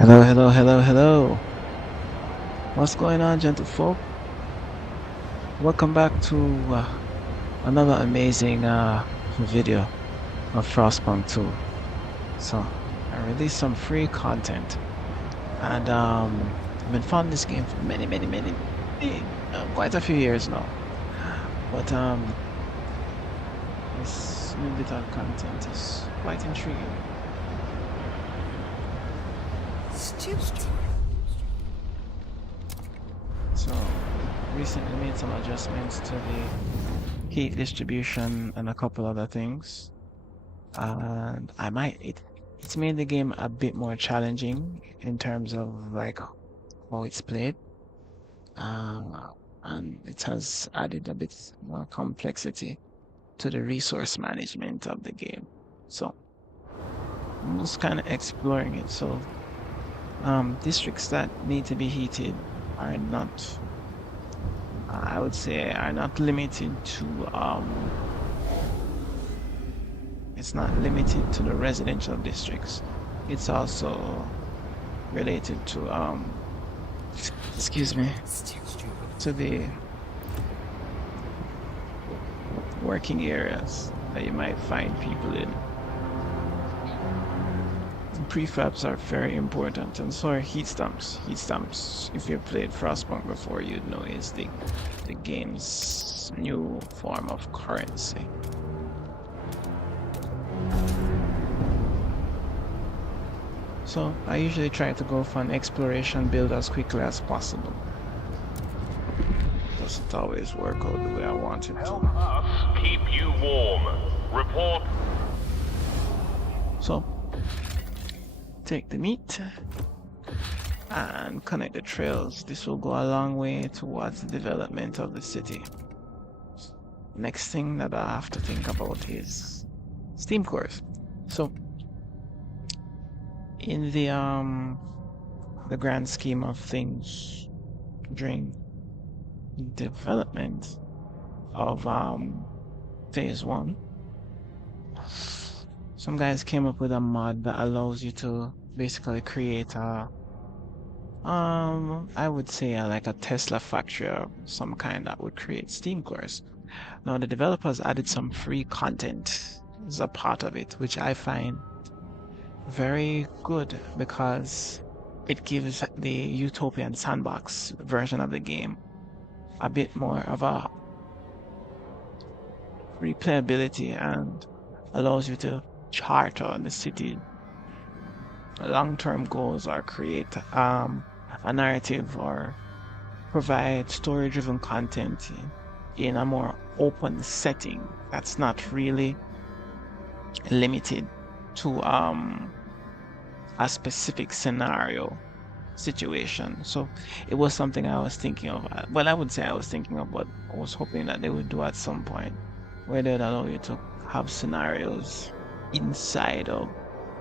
Hello, hello, hello, hello. What's going on, gentlefolk? Welcome back to another amazing video of Frostpunk 2. So, I released some free content, and I've been following this game for quite a few years now. But this new bit of content is quite intriguing. Stupid. So, recently made some adjustments to the heat distribution and a couple other things. And it's made the game a bit more challenging in terms of like how it's played. And it has added a bit more complexity to the resource management of the game. So I'm just kind of exploring it. So districts that need to be heated are not, I would say, are not limited to it's not limited to the residential districts. It's also related to excuse me, to the working areas that you might find people in. And prefabs are very important, and so are heat stamps. Heat stamps, if you've played Frostpunk before, you'd know is the game's new form of currency. So I usually try to go for an exploration build as quickly as possible. Doesn't always work out the way I want it Help to. us keep you warm. Report. So take the meat and connect the trails. This will go a long way towards the development of the city. Next thing that I have to think about is steam cores. So in the grand scheme of things, during development of phase 1, some guys came up with a mod that allows you to basically create a I would say like a Tesla factory of some kind that would create steam cores. Now the developers added some free content as a part of it, which I find very good because it gives the Utopian sandbox version of the game a bit more of a replayability and allows you to chart on the city long-term goals or create a narrative or provide story-driven content in a more open setting that's not really limited to a specific scenario situation. So it was something I was thinking of. Well, I would say I was thinking of, but I was hoping that they would do at some point, where they'd allow you to have scenarios inside of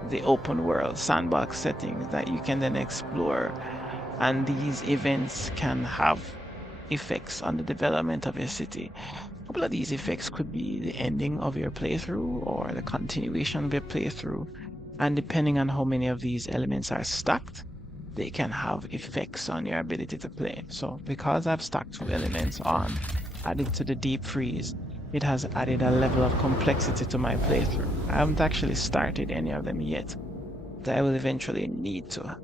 the open world sandbox settings that you can then explore, and these events can have effects on the development of your city. A couple of these effects could be the ending of your playthrough or the continuation of your playthrough, and depending on how many of these elements are stacked, they can have effects on your ability to play. So because I've stacked 2 elements on, added to the deep freeze, it has added a level of complexity to my playthrough. I haven't actually started any of them yet, but I will eventually need to.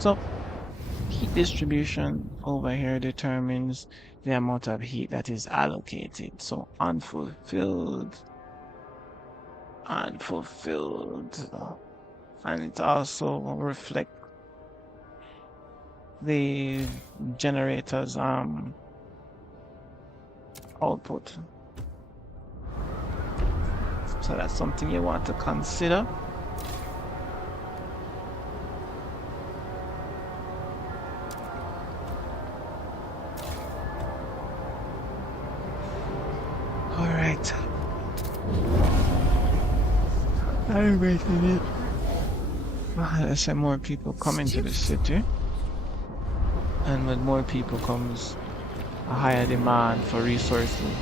So heat distribution over here determines the amount of heat that is allocated. So unfulfilled, and it also reflects the generator's output. So that's something you want to consider. All right. I'm making it. Let's say more people come into the city, and with more people comes a higher demand for resources.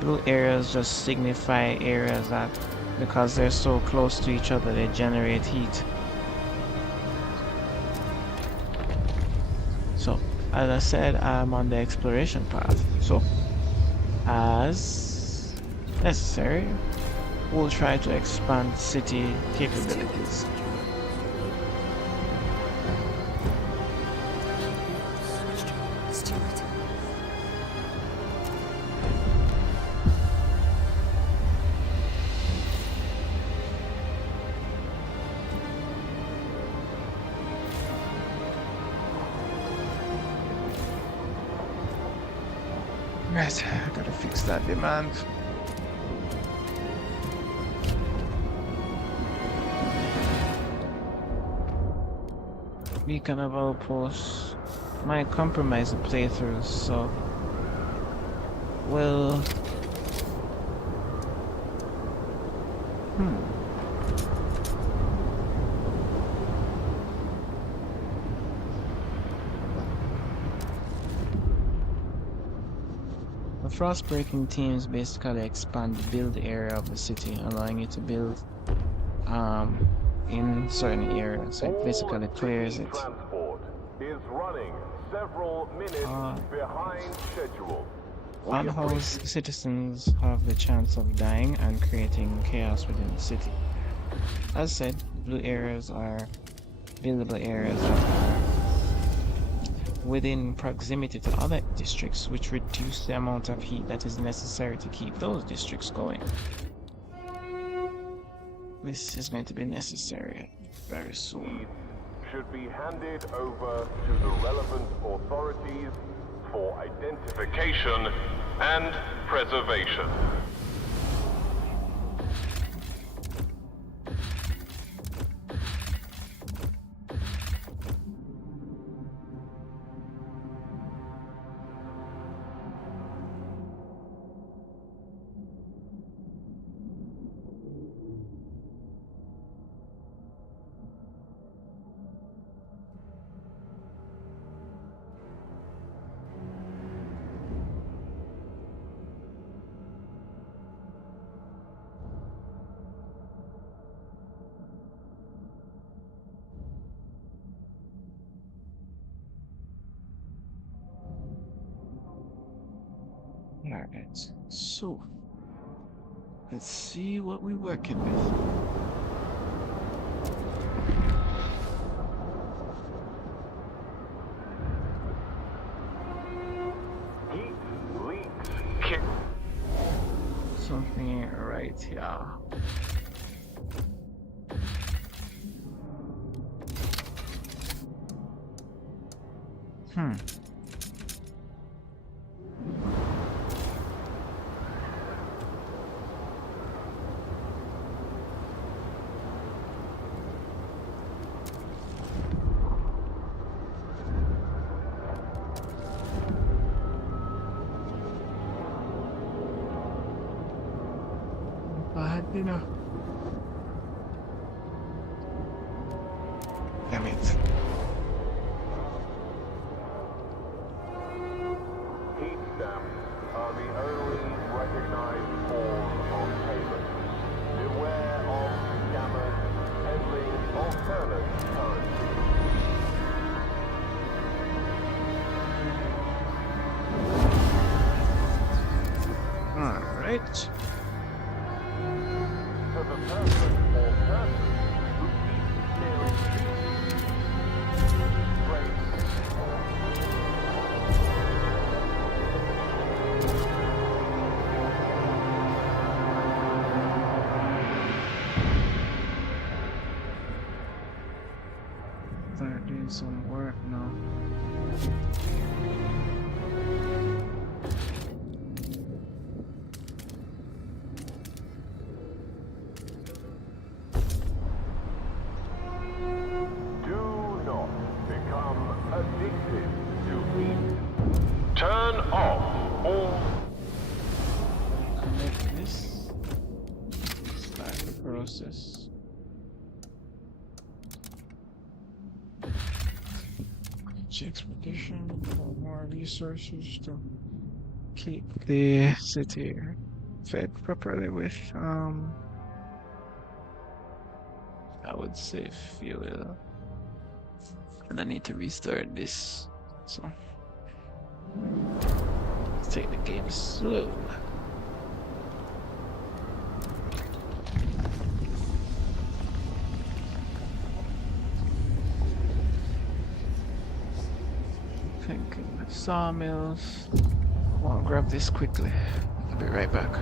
blue areas just signify areas that, because they're so close to each other, they generate heat. So, as I said, I'm on the exploration path. So, as necessary, we'll try to expand city capabilities. Stewart. Right, I gotta fix that demand. Beacon of outposts might compromise the playthroughs, so we'll the frost-breaking teams basically expand the build area of the city, allowing you to build in certain areas. So it basically clears it. Transport is running several minutes behind schedule. Unhoused citizens have the chance of dying and creating chaos within the city. As said, blue areas are buildable areas that are within proximity to other districts, which reduce the amount of heat that is necessary to keep those districts going. This is going to be necessary very soon. Should be handed over to the relevant authorities for identification and preservation. Alright, so let's see what we're working with. Heat leaks kick. Something ain't right here. Bad enough. Damn it. Heat stamps are the only recognized form of payment. Beware of scammers peddling alternate currency. Alright. To the person or persons who keep steering trade. Start doing some work now. Do not become addicted to heat. Turn off all. Connect this. Start the process. Expedition for more resources to keep the city fed properly with I would say fuel. And I need to restart this. So let's take the game slow. Thinking of sawmills. I want to grab this quickly. I'll be right back.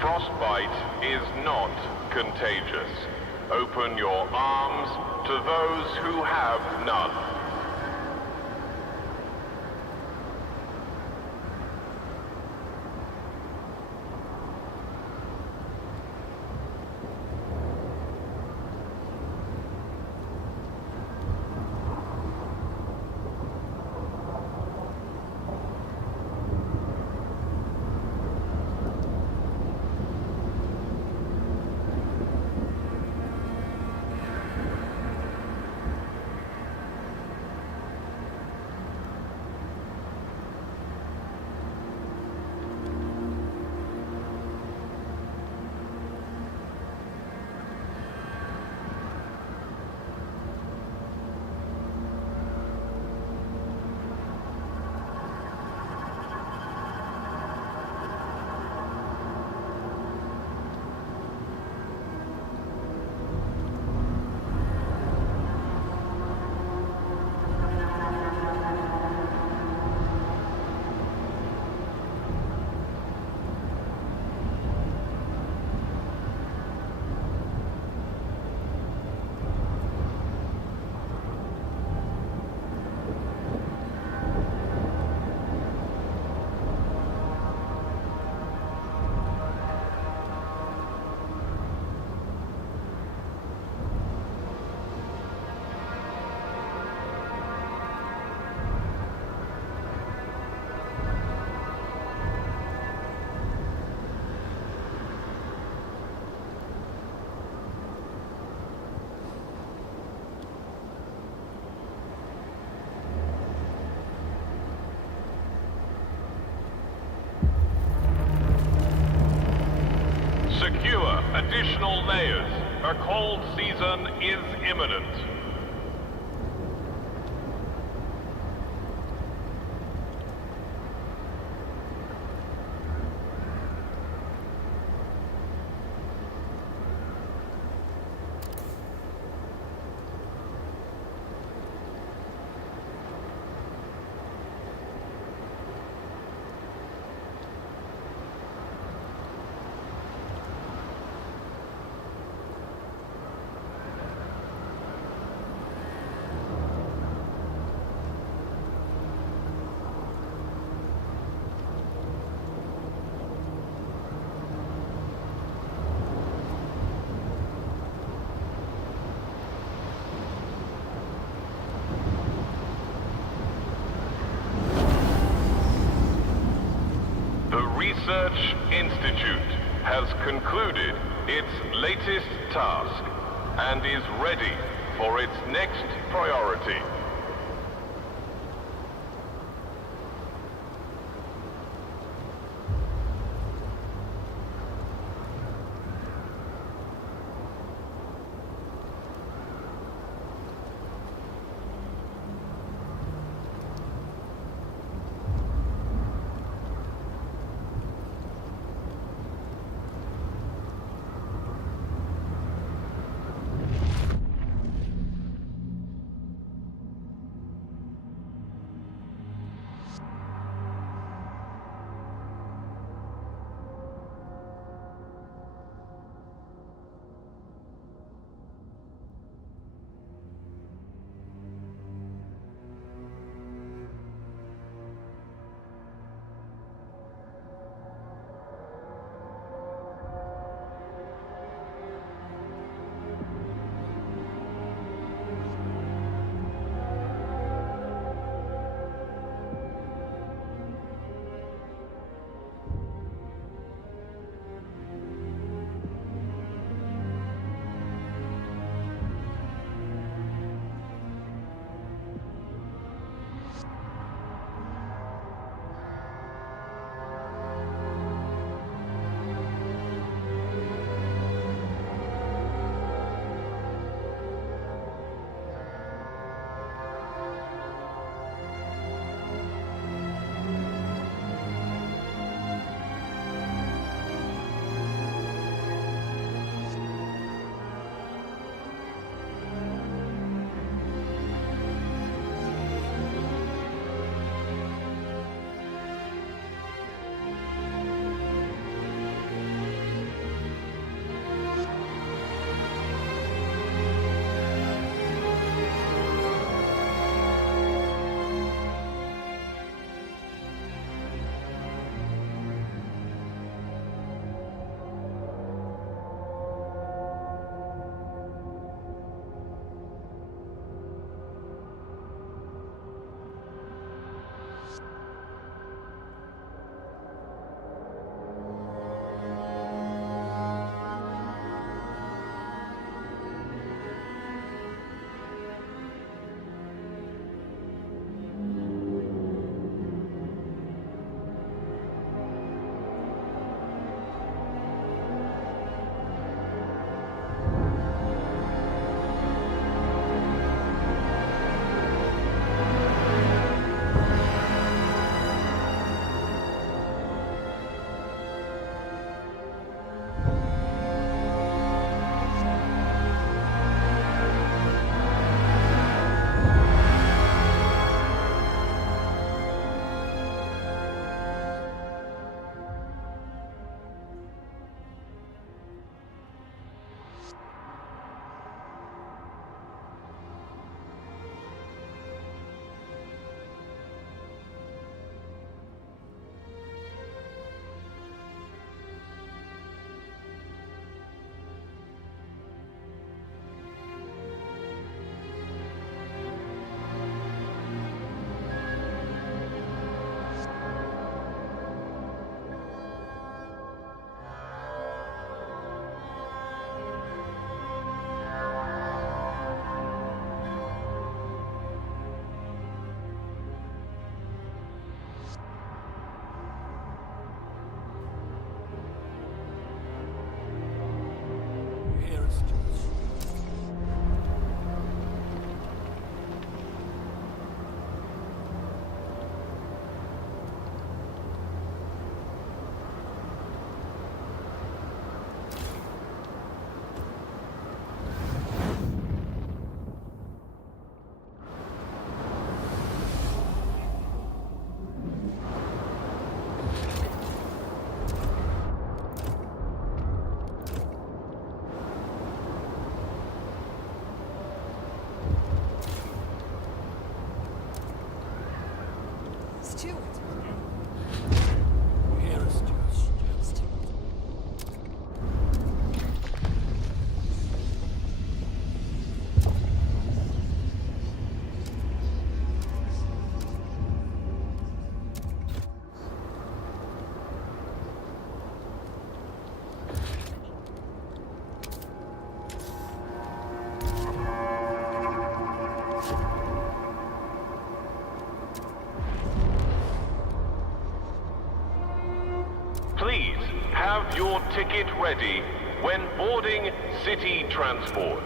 Frostbite is not contagious. Open your arms to those who have none. Secure additional layers. A cold season is imminent. Research Institute has concluded its latest task and is ready for its next priority. have your ticket ready when boarding city transport.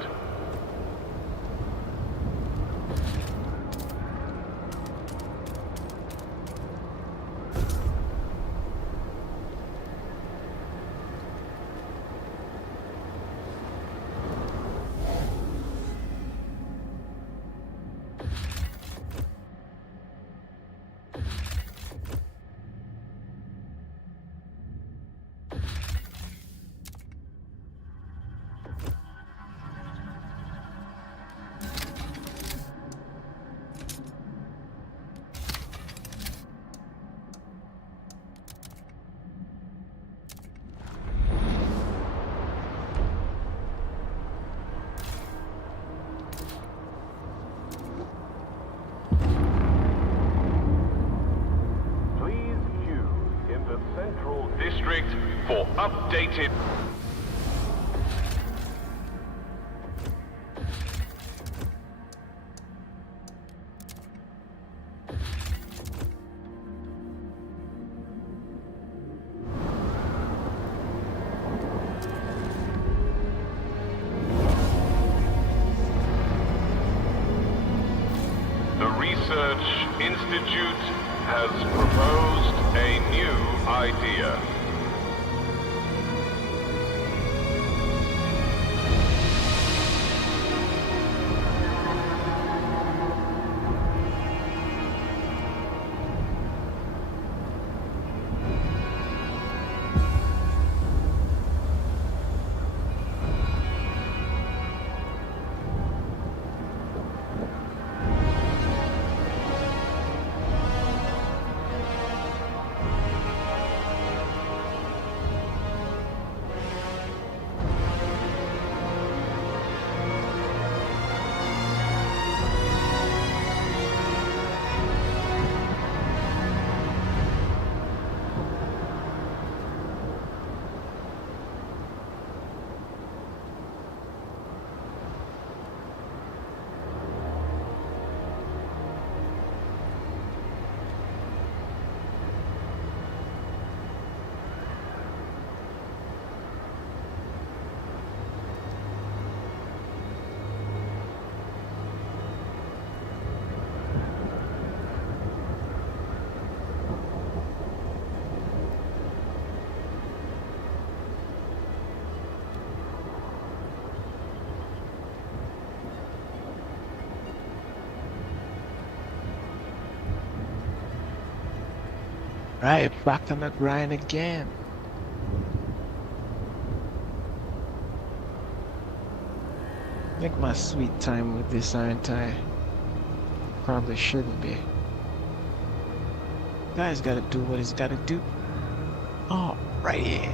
Central District for updated. The Research Institute has proposed a new idea. Right, back on the grind again. I think my sweet time with this, aren't I? Probably shouldn't be. Guy's gotta do what he's gotta do. Alrighty.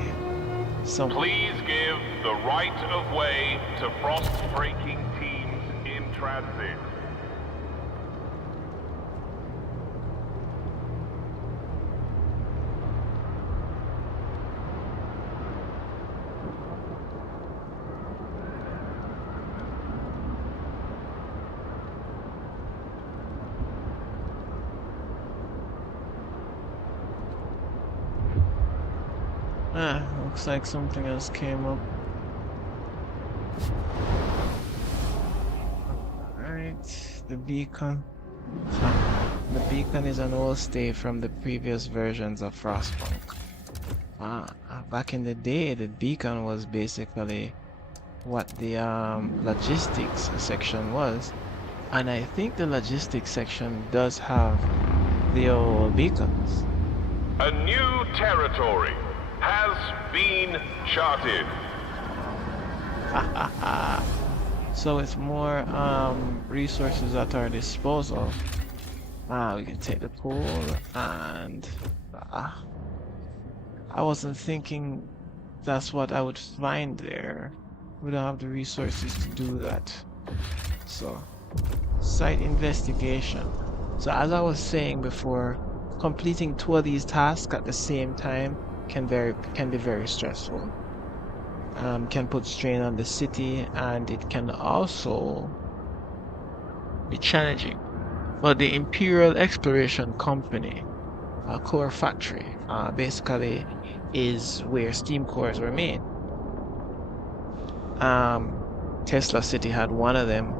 So Please give the right of way to frost-breaking teams in transit. looks like something else came up. Alright, the beacon. The beacon is an old stay from the previous versions of Frostpunk. Back in the day, the beacon was basically what the logistics section was. And I think the logistics section does have the old beacons. A new territory has been charted. So it's more resources at our disposal. We can take the pool, and I wasn't thinking that's what I would find there. We don't have the resources to do that. So, site investigation. So as I was saying before, completing 2 of these tasks at the same time can be very stressful. Can put strain on the city, and it can also be challenging. But the Imperial Exploration Company a core factory. Basically, is where steam cores were made. Tesla City had one of them,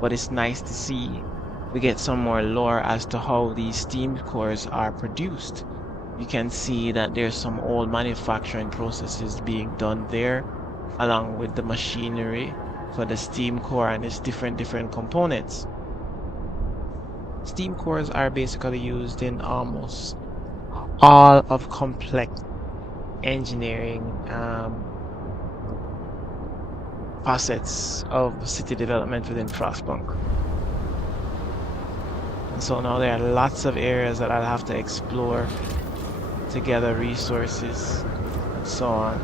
but it's nice to see we get some more lore as to how these steam cores are produced. You can see that there's some old manufacturing processes being done there, along with the machinery for the steam core and its different components. Steam cores are basically used in almost all of complex engineering facets of city development within Frostpunk. And so now there are lots of areas that I'll have to explore to gather resources and so on.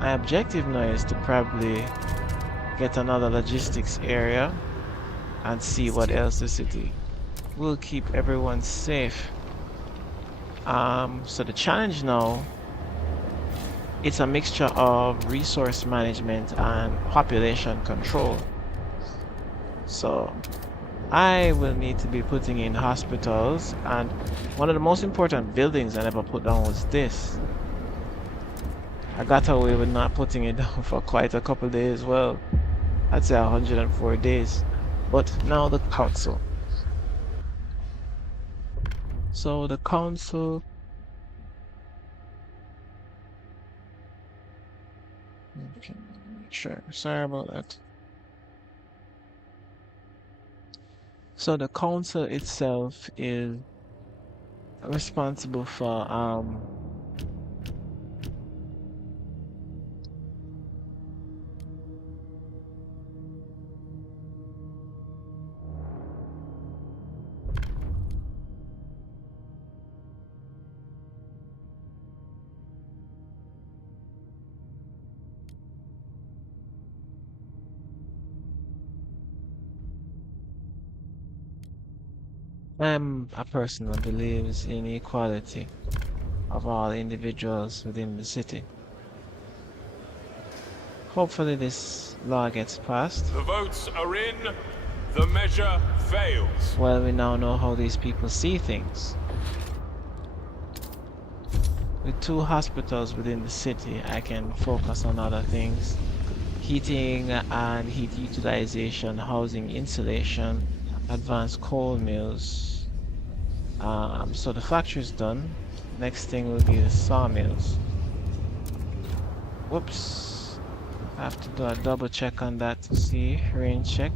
My objective now is to probably get another logistics area and see what else the city will keep everyone safe. So the challenge now, it's a mixture of resource management and population control. So I will need to be putting in hospitals, and one of the most important buildings I never put down was this. I got away with not putting it down for quite a couple days. Well, I'd say 104 days. But now the council. So the council. Okay, sure. Sorry about that. So the council itself is responsible for I'm a person that believes in equality of all individuals within the city. Hopefully this law gets passed. The votes are in. The measure fails. Well, we now know how these people see things. With 2 hospitals within the city, I can focus on other things. Heating and heat utilization, housing insulation, advanced coal mills. So the factory's done. Next thing will be the sawmills. Whoops. I have to do a double check on that to see. Rain check.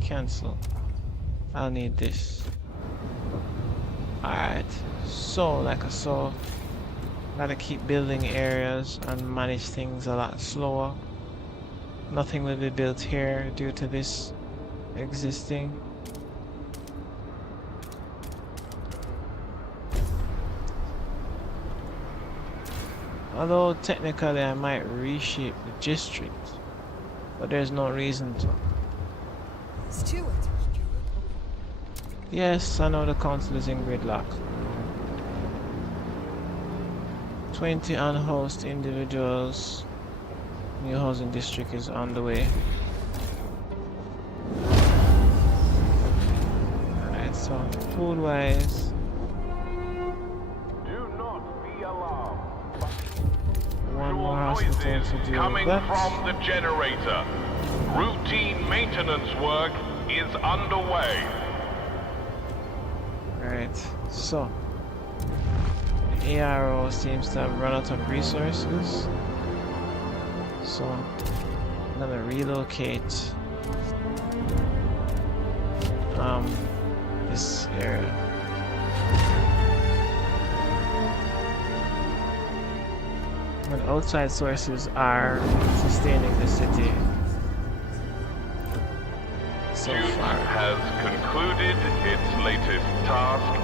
Cancel. I'll need this. Alright. So, like I saw, gotta keep building areas and manage things a lot slower. Nothing will be built here due to this existing. Although technically I might reshape the district, but there's no reason to. Stewart. Yes, I know the council is in gridlock. 20 unhoused individuals. New housing district is on the way. Alright, so food wise. Do not be alarmed. One more Visual hospital noises to deal coming with that. from the generator. Routine maintenance work is underway. Alright, so the ARO seems to have run out of resources. So I'm gonna relocate this area. When outside sources are sustaining the city so Jude far. has concluded its latest task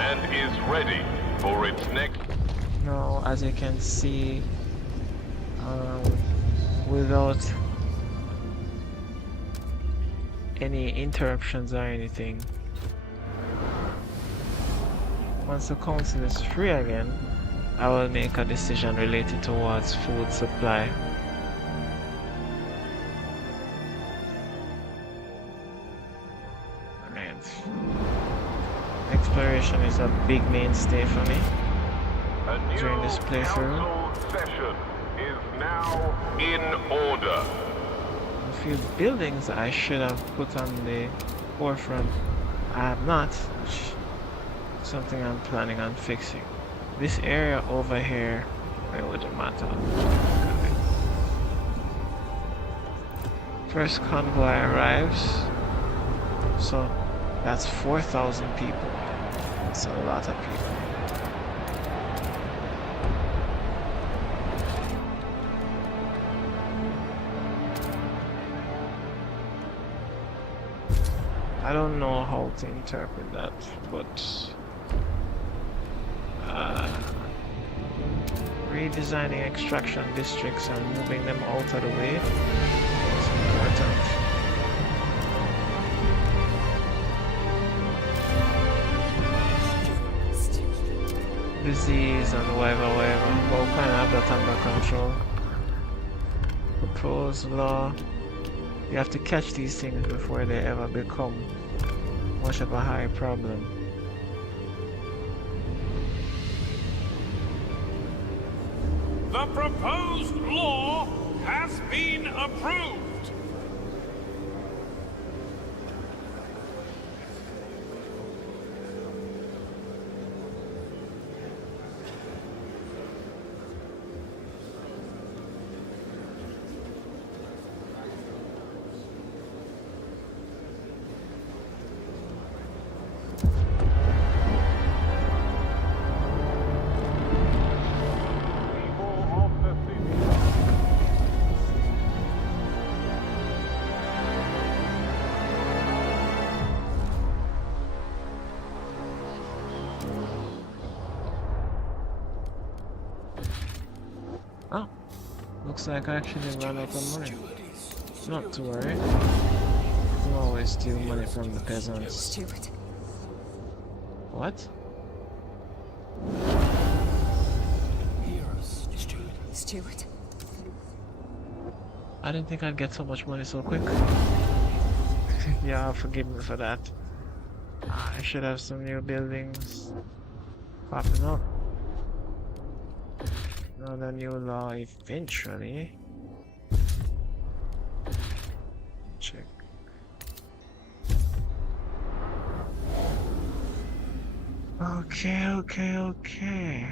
and is ready for its next. Now, as you can see, without any interruptions or anything, once the council is free again, I will make a decision related towards food supply. point. Exploration is a big mainstay for me during this playthrough. Council session is now in order. A few buildings I should have put on the forefront. I have not, which is something I'm planning on fixing. This area over here, it wouldn't matter. Okay. First convoy arrives, so that's 4,000 people. That's a lot of people. I don't know how to interpret that, but redesigning extraction districts and moving them out of the way is important. Disease and whatever, but we kind of have that under control. Proposed law. You have to catch these things before they ever become much of a high problem. The proposed law has been approved. Oh, looks like I actually ran out of money. Not to worry. You can always steal money from the peasants. Stupid. What? Stupid. I didn't think I'd get so much money so quick. Yeah, forgive me for that. I should have some new buildings popping up. Another new law eventually. Check. Okay.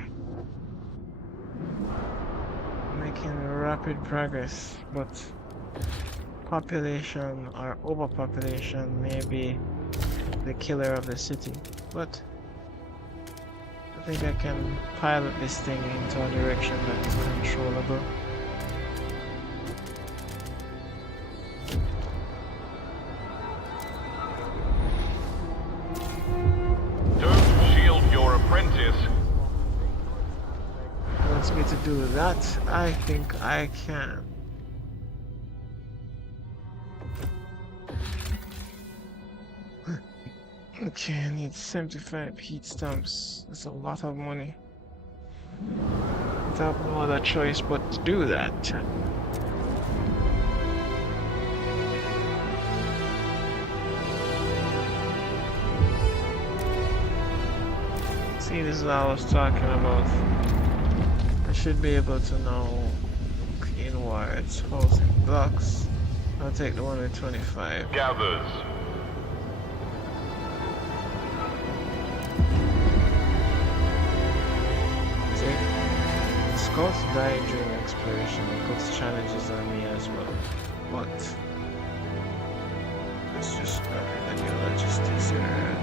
Making rapid progress, but population or overpopulation may be the killer of the city. But I think I can pilot this thing into a direction that is controllable. Don't shield your apprentice. Wants me to do that? I think I can. Okay, I need 75 heat stamps. That's a lot of money. I have no other choice but to do that. See, this is what I was talking about. I should be able to now look inwards, housing blocks. I'll take the one with 25. Gathers. Scouts die during exploration. It puts challenges on me as well. But let's just look at the new logistics here.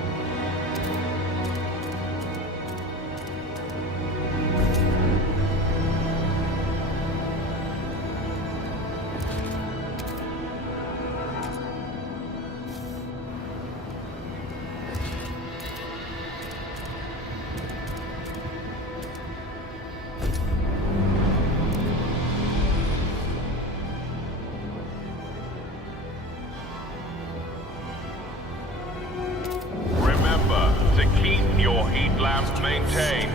Maintained.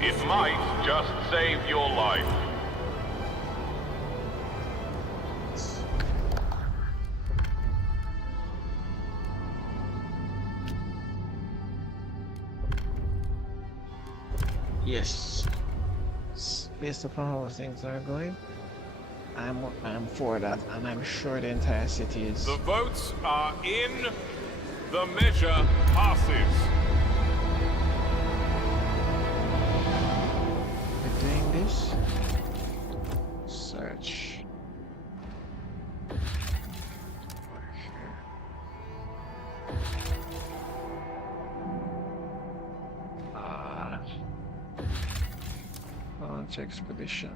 It might just save your life. Yes. Based upon how things are going, I'm for that, and I'm sure the entire city is. The votes are in. The measure passes. We're doing this. Search. Launch expedition.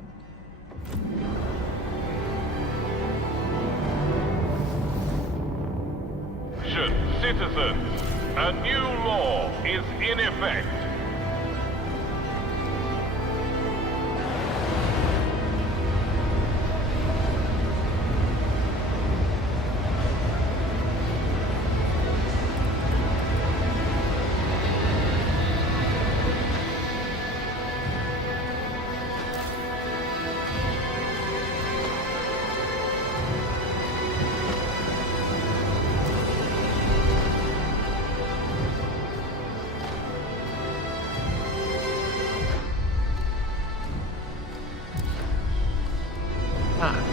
Citizens, a new law is in effect.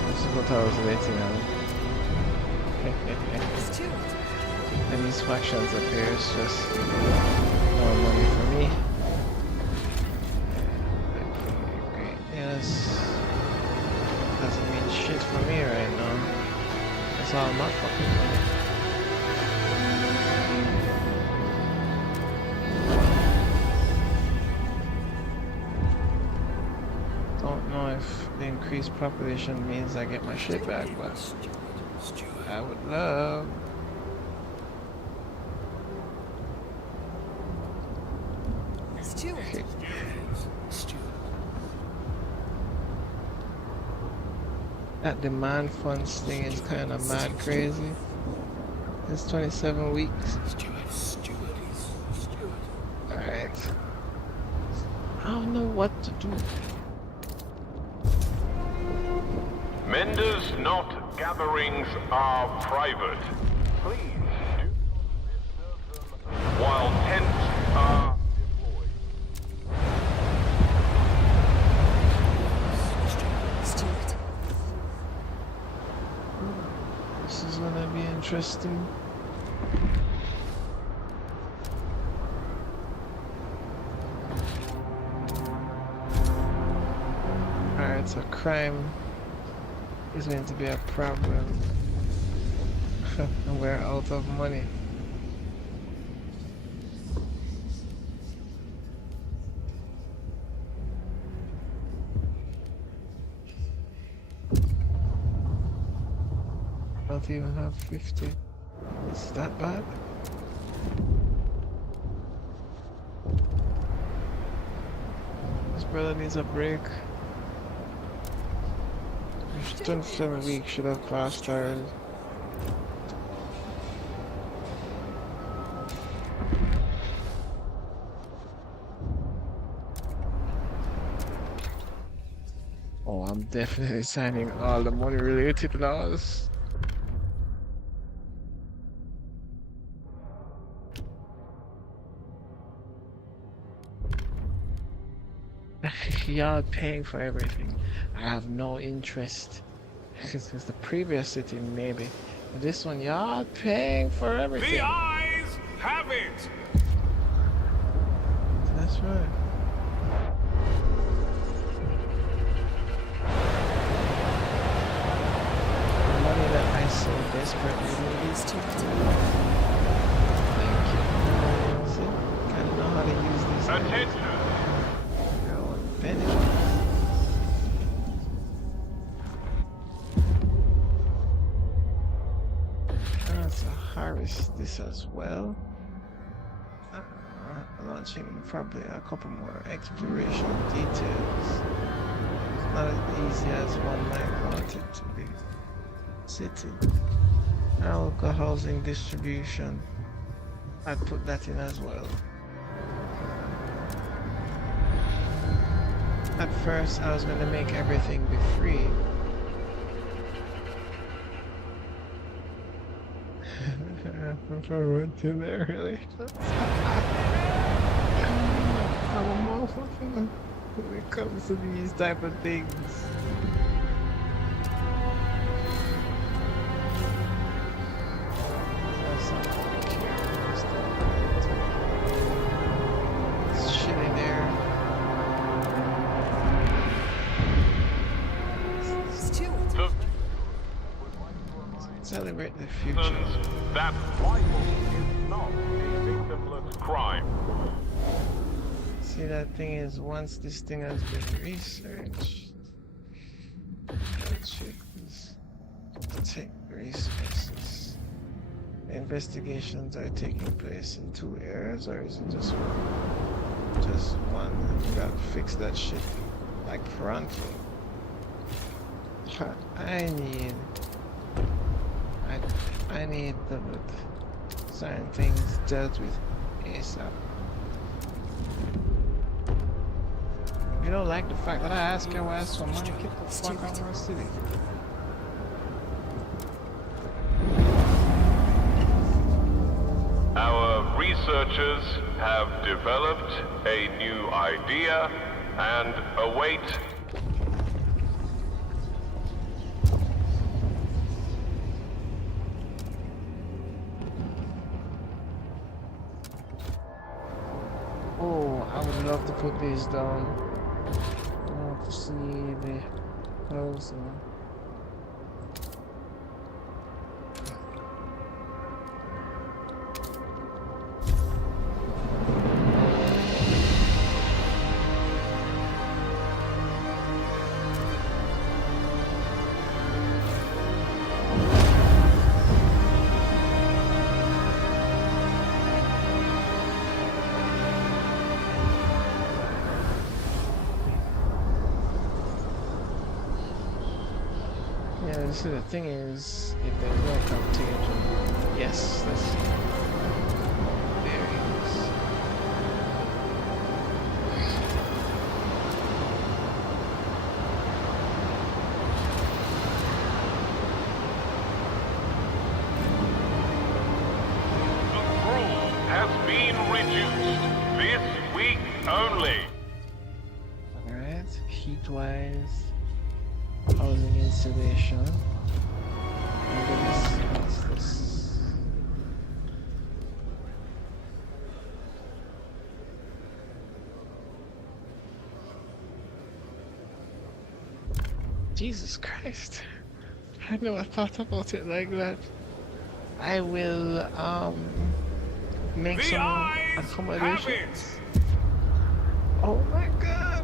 This is what I was waiting on. It's two. And these factions up here is just more money for me. Great. Yes. Doesn't mean shit for me right now. That's all my fucking money. Don't know if the increased population means I get my shit back, but I would love. It's two. Okay. That demand funds thing is kind of mad crazy. It's 27 weeks. Alright. I don't know what to do. Menders not gatherings are private. Please do not disturb them while tents are deployed. Stuart. This is gonna be interesting. Alright, so crime is going to be a problem. And we're out of money. Don't even have 50. Is that bad? This brother needs a break. 27 weeks should have fast started. Oh, I'm definitely signing all the money related laws. Y'all paying for everything. I have no interest. Because the previous city, maybe. But this one, y'all paying for everything. The eyes have it. That's right. The money that I so desperately need. It's two. Thank you. See? Kind of know how to use these things. Attention! Your own benefit. To harvest this as well. Launching probably a couple more exploration details. It's not as easy as one might want it to be. City. Local housing distribution. I'd put that in as well. At first I was going to make everything be free. I went in there, really. I'm a motherfucker when it comes to these type of things. That's not really curious. There's shit in there. Steward. The Celebrate the future. reasons that Bible is not a victimless crime. See, that thing is, once this thing has been researched, that shit is take resources. Investigations are taking place in 2 areas, or is it just one? Just one. You gotta fix that shit like pronto. I need certain things dealt with ASAP. You don't like the fact that I ask your ass for money? Get the fuck out of my city. Our researchers have developed a new idea and await Oh, I would love to put these down. I want to see the house. Yeah, see, the thing is, if there's no contagion, yes, let's see. There he is. the rule has been reduced this week only. Alright, heat-wise, housing installation. What's this? Jesus Christ. I never thought about it like that. I will make The some eyes have accommodations. it. Oh my god.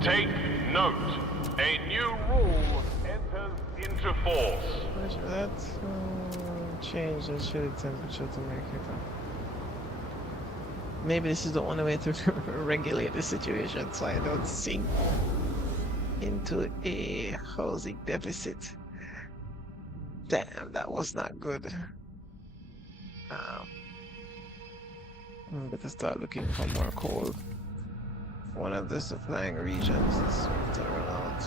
Take note. A new rule enters into force. Let's change the shade temperature to make it maybe this is the only way to regulate the situation so I don't sink into a housing deficit. Damn, that was not good. Better start looking for more coal. One of the supplying regions is to run out.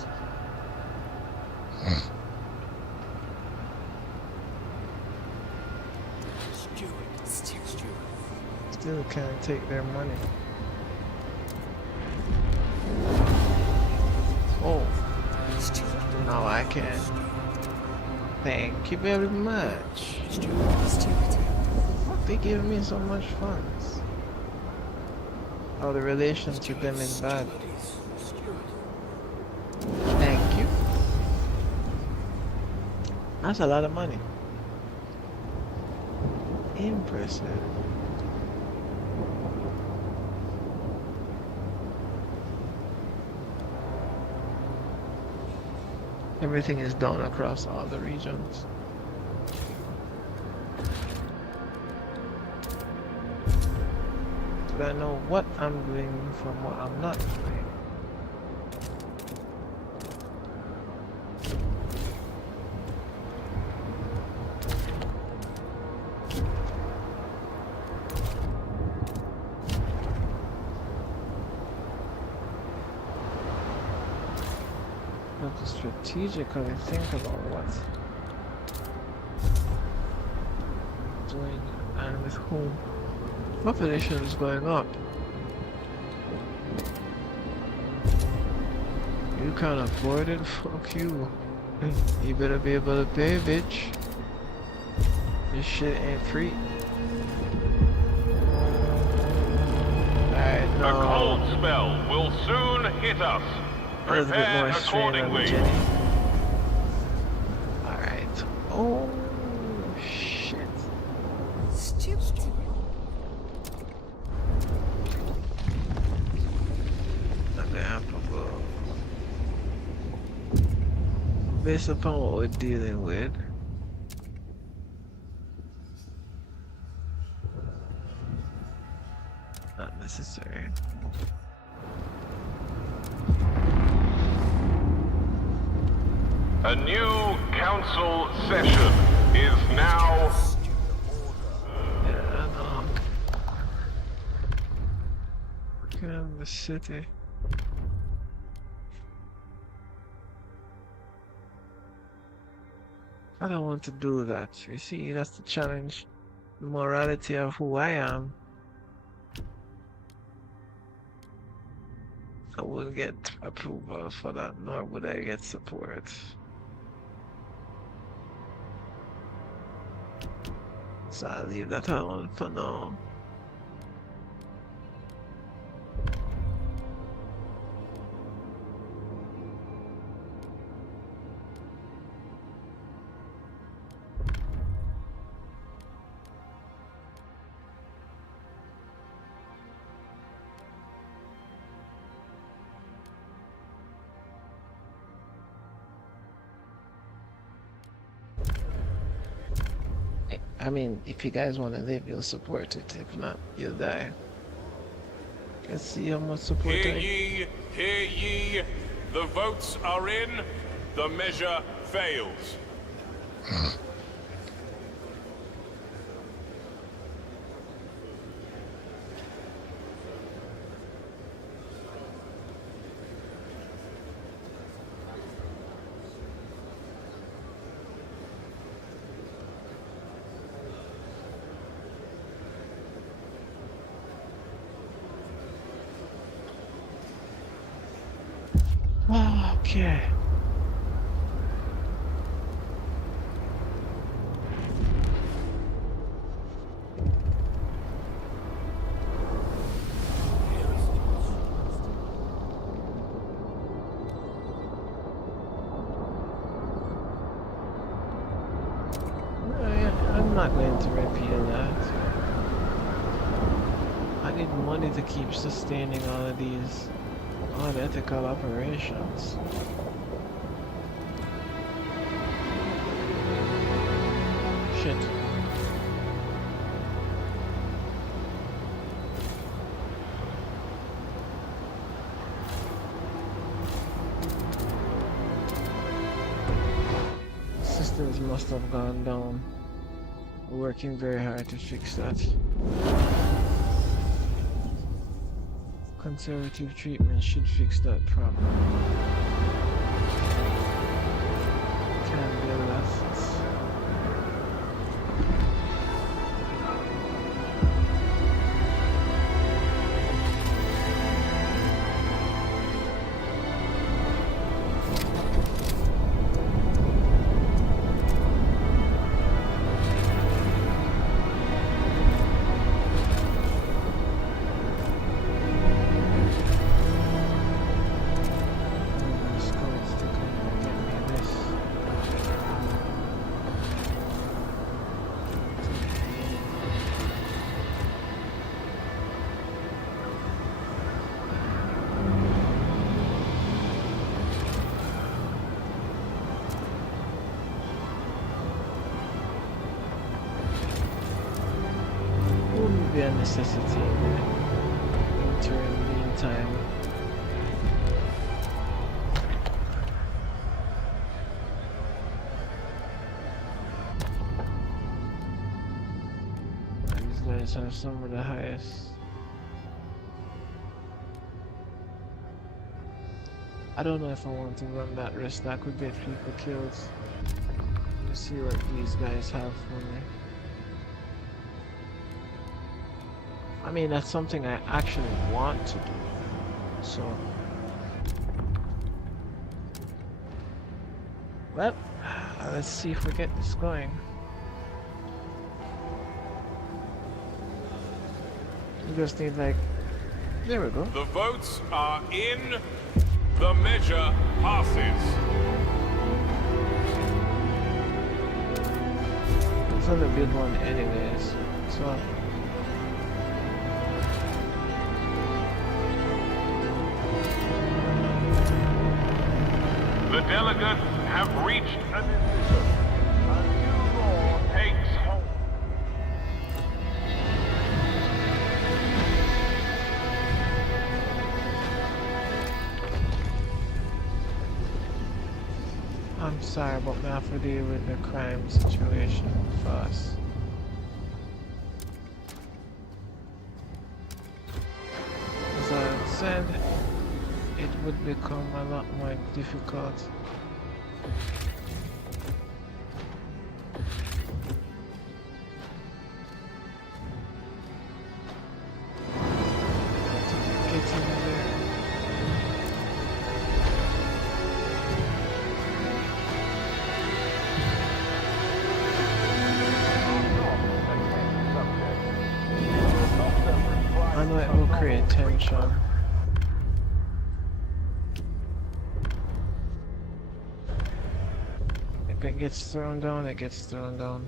Steward. Still can't take their money. Oh, Steward. now I can. Thank you very much. Steward. They give me so much funds. Oh, the relations with them is bad. Thank you. That's a lot of money. Impressive. Everything is done across all the regions. But I know what I'm doing from what I'm not doing. strategically think about what's doing and with whom. Population is going up. You can't afford it? Fuck you. You better be able to pay, bitch. This shit ain't free. Alright, A no. cold spell will soon hit us. A little bit Prepare more strain on the accordingly. Jenny. Alright. Oh, shit. Stupid. Not gonna happen, bro. Based upon what we're dealing with. Not necessary. A new council session is now Yeah, I know. Working on the city. I don't want to do that. You see, that's the challenge. The morality of who I am. I wouldn't get approval for that, nor would I get support. So I'll leave that alone for now. I mean, if you guys want to live, you'll support it. If not, you'll die. Let's see how much support Hear I... ye, hear ye. The votes are in. The measure fails. Okay. I'm not going to repeal that. I need money to keep sustaining all of these unethical operations. Shit. Systems must have gone down. We're working very hard to fix that. Conservative treatment should fix that problem. Can be left. Wouldn't be a necessity in the interim meantime. These guys have some of the highest. I don't know if I want to run that risk. That could get people killed. Let's see what these guys have for me. I mean, that's something I actually want to do. So, well, let's see if we get this going. We just need like, there we go. The votes are in. The measure passes. It's not a good one anyways. So, The delegates have reached a decision. A new law takes hold. I'm sorry, but we have to deal with the crime situation first. As I said, it would become a lot more difficult. To get in there. I know it will create tension. If it gets thrown down, it gets thrown down.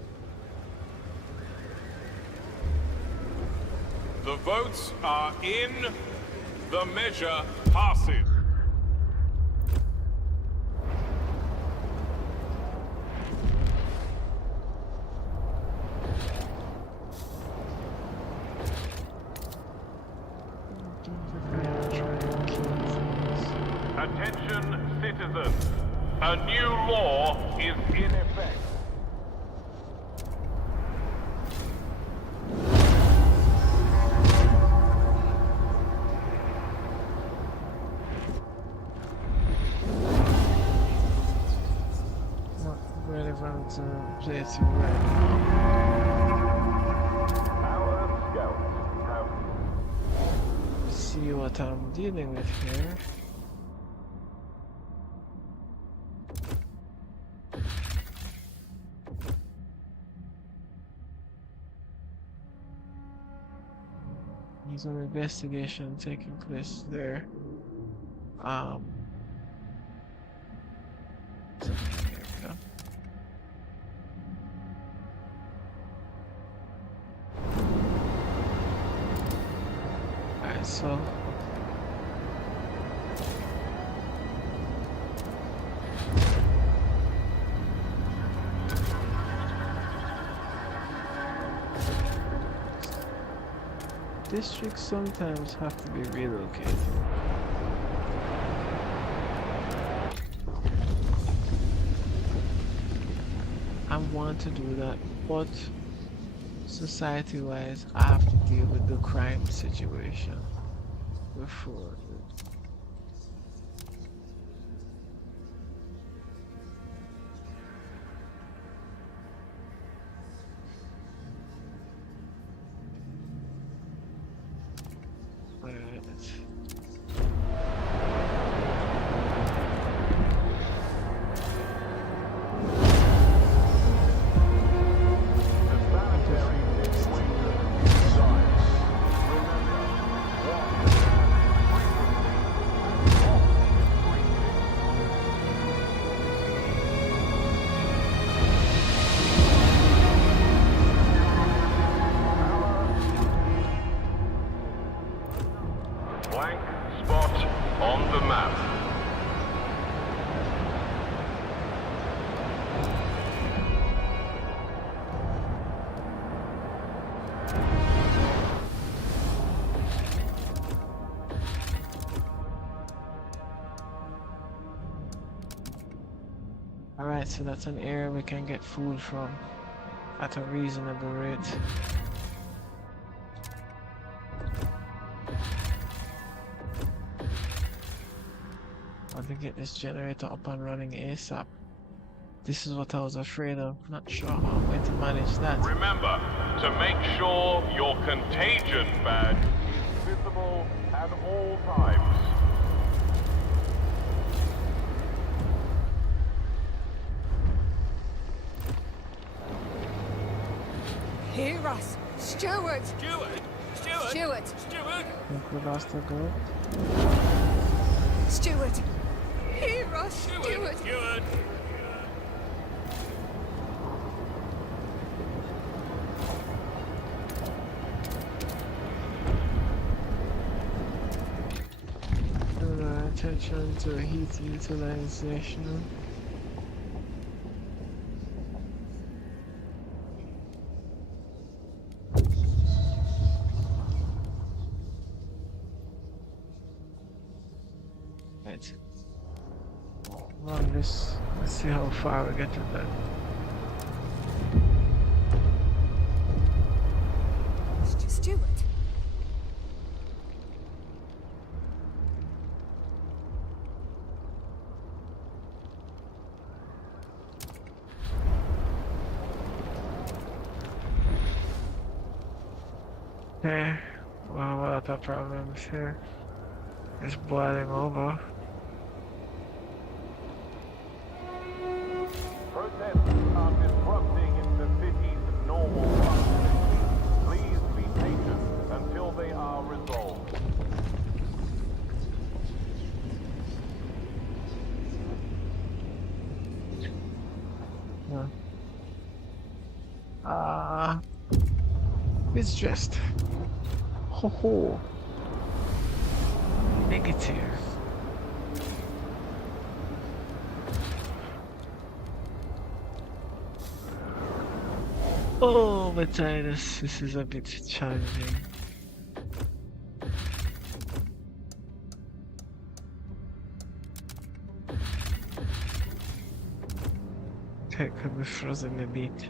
The votes are in. The measure passes. Attention, citizens. A new law is in effect. Not relevant to play to right. Our scouts have See what I'm dealing with here. There's an investigation taking place there. So here we go. Alright, so districts sometimes have to be relocated. I want to do that, but society-wise, I have to deal with the crime situation before. blank spot on the map. Alright, so that's an area we can get food from at a reasonable rate. want to get this generator up and running ASAP. This is what I was afraid of. Not sure how I'm going to manage that. Remember to make sure your contagion badge is visible at all times. Hear us! Steward! Steward! Steward! Steward! Steward! I think we lost the girl. Steward! Hear us! Steward! Steward! Steward! Attention to heat utilization. Right. Run this. Let's see how far we get with that. Steward! Okay. Well, what other problems here? It's boiling over. Protests are disrupting the city's normal functioning. Please be patient until they are resolved. It's just. Ho ho. Negative. Oh, Matthias, this is a bit challenging. Okay, could be frozen a bit.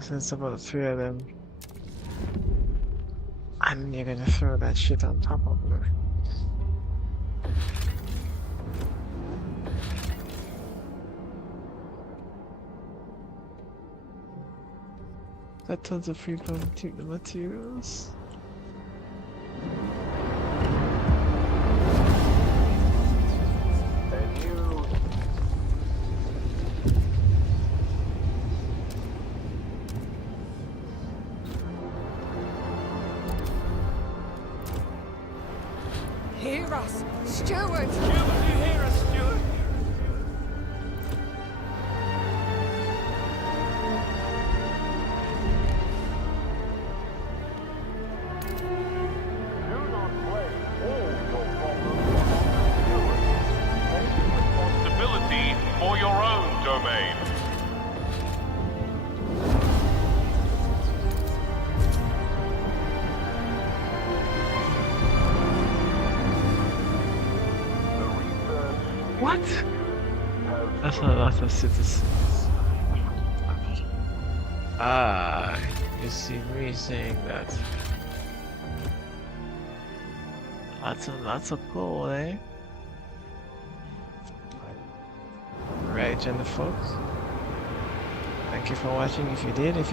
Since about 3 of them. And you're gonna throw that shit on top of me. Got tons of free time to take the materials. And you Hear us! Steward! Steward, you hear us, Steward? do not blame all your problems on stewards. Take responsibility for your own domain. The research What? has That's a lot of citizens. Ah, you see me saying that. Lots of coal, eh? Right, Jennifer folks. Thank you for watching if you did. If you